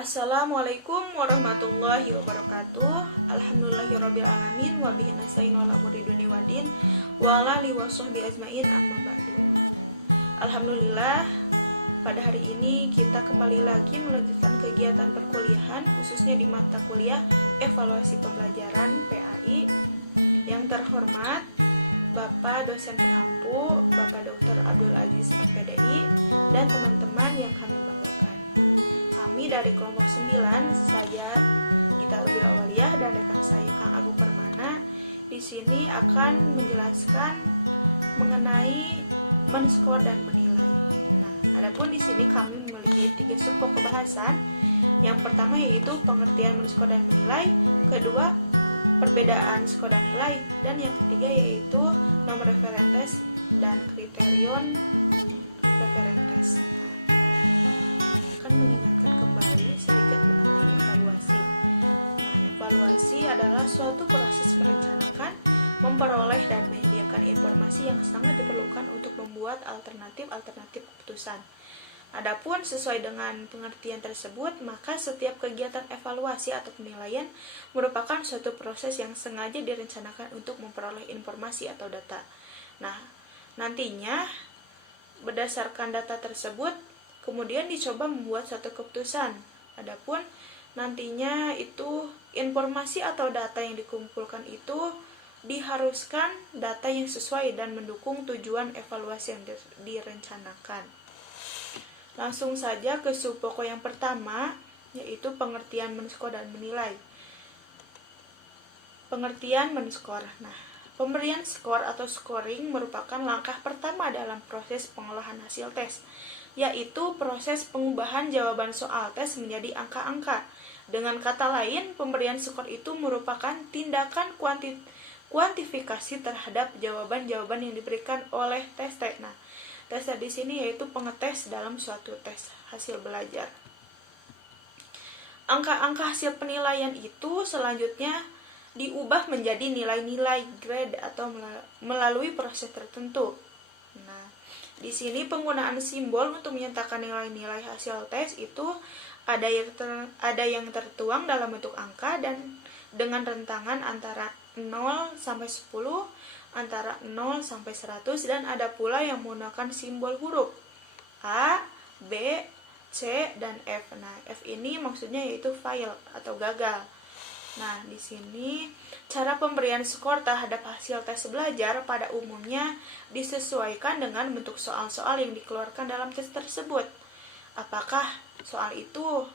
Assalamualaikum warahmatullahi wabarakatuh. Alhamdulillahirrabbilalamin. Wabihi nasta'in ala umuri dunya waddin. Wa ala alihi washabbihi ajmain, amma ba'du. Alhamdulillah, pada hari ini kita kembali lagi melanjutkan kegiatan perkuliahan, khususnya di mata kuliah Evaluasi Pembelajaran PAI. Yang terhormat Bapak dosen pengampu, Bapak Dr. Abdul Aziz MPDI, dan teman-teman yang kami banggakan. Kami dari kelompok 9, saya Gita Lubil Awaliyah dan rekan saya Kang Agung Permana di sini akan menjelaskan mengenai men-skor dan menilai. Nah, adapun di sini kami memiliki 3 subpokok bahasan. Yang pertama yaitu pengertian men-skor dan menilai, kedua perbedaan skor dan nilai, dan yang ketiga yaitu nomor referentes dan kriterion referentes. Akan mengingatkan kembali sedikit mengenai evaluasi. Nah, evaluasi adalah suatu proses merencanakan, memperoleh dan menyediakan informasi yang sangat diperlukan untuk membuat alternatif keputusan. Adapun sesuai dengan pengertian tersebut, maka setiap kegiatan evaluasi atau penilaian merupakan suatu proses yang sengaja direncanakan untuk memperoleh informasi atau data. Nah, nantinya berdasarkan data tersebut kemudian dicoba membuat suatu keputusan. Adapun nantinya itu informasi atau data yang dikumpulkan itu diharuskan data yang sesuai dan mendukung tujuan evaluasi yang direncanakan. Langsung saja ke subpokok yang pertama, yaitu pengertian men-skor dan menilai. Pengertian men-skor. Nah, pemberian skor atau scoring merupakan langkah pertama dalam proses pengolahan hasil tes, yaitu proses pengubahan jawaban soal tes menjadi angka-angka. Dengan kata lain, pemberian skor itu merupakan tindakan kuantifikasi terhadap jawaban-jawaban yang diberikan oleh tes. Nah, tes di sini yaitu pengetes dalam suatu tes hasil belajar. Angka-angka hasil penilaian itu selanjutnya diubah menjadi nilai-nilai grade atau melalui proses tertentu. Nah, di sini penggunaan simbol untuk menyatakan nilai-nilai hasil tes itu ada yang tertuang dalam bentuk angka dan dengan rentangan antara 0 sampai 10, antara 0 sampai 100, dan ada pula yang menggunakan simbol huruf A, B, C, dan F. Nah, F ini maksudnya yaitu fail atau gagal. Nah, di sini cara pemberian skor terhadap hasil tes belajar pada umumnya disesuaikan dengan bentuk soal-soal yang dikeluarkan dalam tes tersebut. Apakah soal itu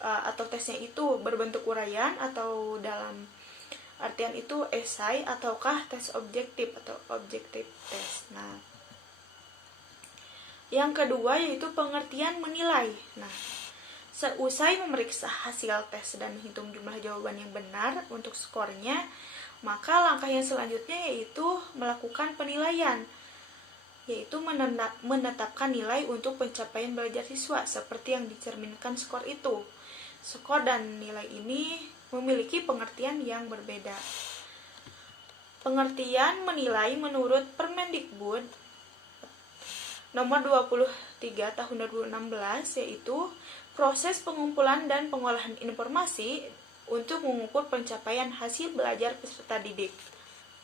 atau tesnya itu berbentuk uraian atau dalam artian itu esai ataukah tes objektif atau objektif tes. Nah, yang kedua yaitu pengertian menilai. Nah, seusai memeriksa hasil tes dan menghitung jumlah jawaban yang benar untuk skornya, maka langkah yang selanjutnya yaitu melakukan penilaian, yaitu menetapkan nilai untuk pencapaian belajar siswa seperti yang dicerminkan skor itu. Skor dan nilai ini memiliki pengertian yang berbeda. Pengertian menilai menurut Permendikbud nomor 23 tahun 2016 yaitu proses pengumpulan dan pengolahan informasi untuk mengukur pencapaian hasil belajar peserta didik.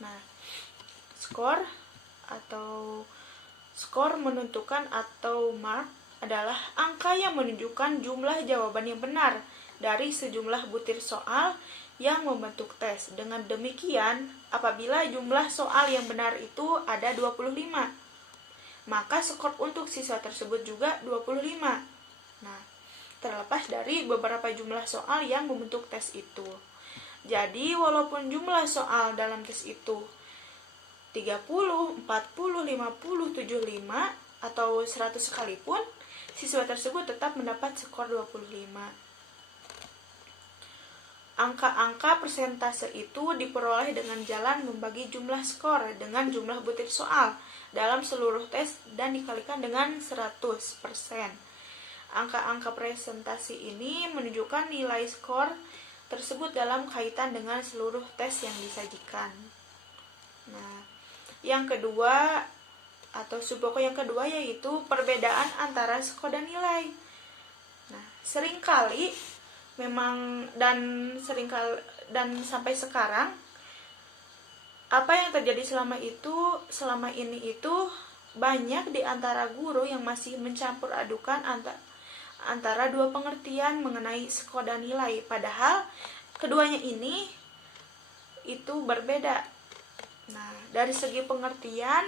Nah, skor menentukan atau mark adalah angka yang menunjukkan jumlah jawaban yang benar dari sejumlah butir soal yang membentuk tes. Dengan demikian, apabila jumlah soal yang benar itu ada 25, maka skor untuk siswa tersebut juga 25. Nah, terlepas dari beberapa jumlah soal yang membentuk tes itu. Jadi, walaupun jumlah soal dalam tes itu 30, 40, 50, 75, atau 100 sekalipun, siswa tersebut tetap mendapat skor 25. Angka-angka persentase itu diperoleh dengan jalan membagi jumlah skor dengan jumlah butir soal dalam seluruh tes dan dikalikan dengan 100%. Angka-angka presentasi ini menunjukkan nilai skor tersebut dalam kaitan dengan seluruh tes yang disajikan. Nah, yang kedua atau subpokok yang kedua yaitu perbedaan antara skor dan nilai. Nah, seringkali memang dan sampai sekarang apa yang terjadi selama ini itu banyak di antara guru yang masih mencampur adukan antara dua pengertian mengenai skor dan nilai, padahal keduanya ini itu berbeda. Nah, dari segi pengertian,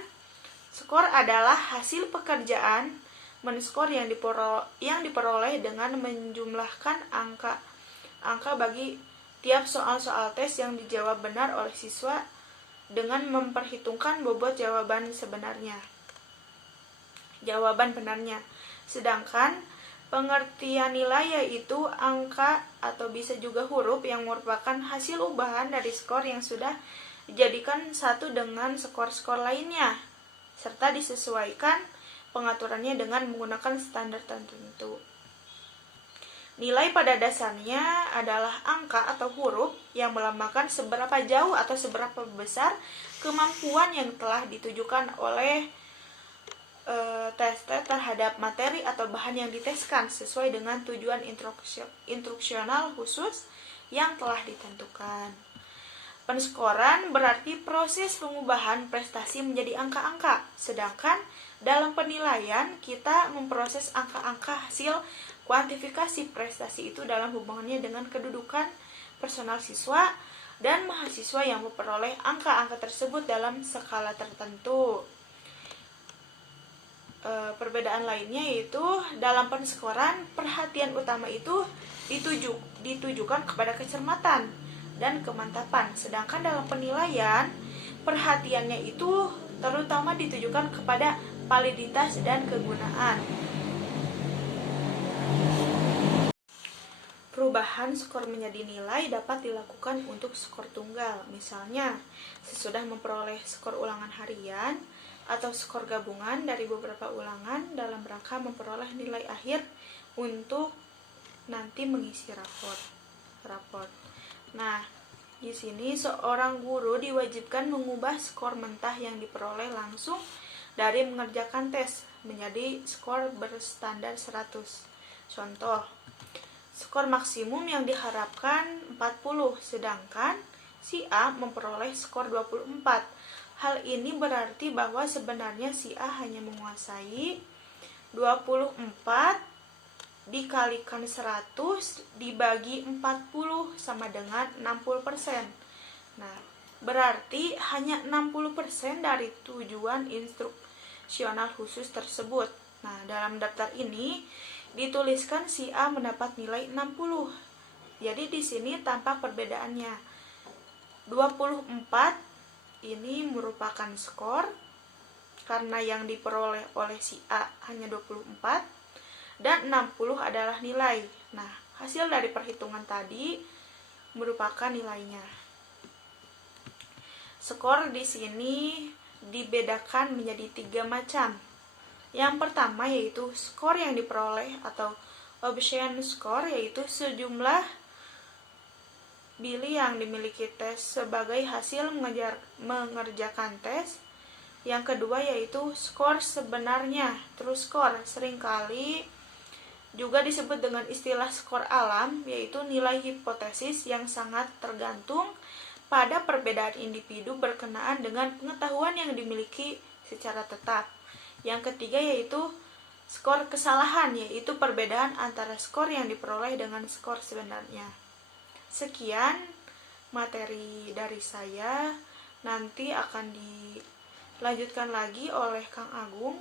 skor adalah hasil pekerjaan men-skor yang diperoleh dengan menjumlahkan angka bagi tiap soal-soal tes yang dijawab benar oleh siswa dengan memperhitungkan bobot jawaban benarnya. Sedangkan pengertian nilai yaitu angka atau bisa juga huruf yang merupakan hasil ubahan dari skor yang sudah dijadikan satu dengan skor-skor lainnya, serta disesuaikan pengaturannya dengan menggunakan standar tertentu. Nilai pada dasarnya adalah angka atau huruf yang melambangkan seberapa jauh atau seberapa besar kemampuan yang telah ditujukan oleh tes terhadap materi atau bahan yang diteskan sesuai dengan tujuan instruksional khusus yang telah ditentukan. Penskoran berarti proses pengubahan prestasi menjadi angka-angka, sedangkan dalam penilaian kita memproses angka-angka hasil kuantifikasi prestasi itu dalam hubungannya dengan kedudukan personal siswa dan mahasiswa yang memperoleh angka-angka tersebut dalam skala tertentu. Perbedaan lainnya yaitu dalam penskoran perhatian utama itu ditujukan kepada kecermatan dan kemantapan, sedangkan dalam penilaian perhatiannya itu terutama ditujukan kepada validitas dan kegunaan. Perubahan skor menjadi nilai dapat dilakukan untuk skor tunggal, misalnya sesudah memperoleh skor ulangan harian atau skor gabungan dari beberapa ulangan dalam rangka memperoleh nilai akhir untuk nanti mengisi raport. Nah, di sini seorang guru diwajibkan mengubah skor mentah yang diperoleh langsung dari mengerjakan tes menjadi skor berstandar 100. Contoh, skor maksimum yang diharapkan 40, sedangkan si A memperoleh skor 24. Hal ini berarti bahwa sebenarnya si A hanya menguasai 24 dikalikan 100 dibagi 40 sama dengan 60%. Nah, berarti hanya 60% dari tujuan instruksional khusus tersebut. Nah, dalam daftar ini dituliskan si A mendapat nilai 60. Jadi di sini tampak perbedaannya. 24 ini merupakan skor karena yang diperoleh oleh si A hanya 24 dan 60 adalah nilai. Nah, hasil dari perhitungan tadi merupakan nilainya. Skor di sini dibedakan menjadi 3 macam. Yang pertama yaitu skor yang diperoleh atau observation score, yaitu sejumlah bili yang dimiliki tes sebagai hasil mengerjakan tes. Yang kedua yaitu skor sebenarnya, true score, seringkali juga disebut dengan istilah skor alam, yaitu nilai hipotesis yang sangat tergantung pada perbedaan individu berkenaan dengan pengetahuan yang dimiliki secara tetap. Yang ketiga yaitu skor kesalahan, yaitu perbedaan antara skor yang diperoleh dengan skor sebenarnya. Sekian materi dari saya, nanti akan dilanjutkan lagi oleh Kang Agung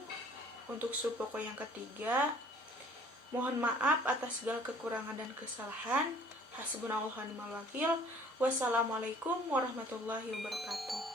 untuk subpokok yang ketiga. Mohon maaf atas segala kekurangan dan kesalahan. Hasbunallahu wa ni'mal wakil. Wassalamualaikum warahmatullahi wabarakatuh.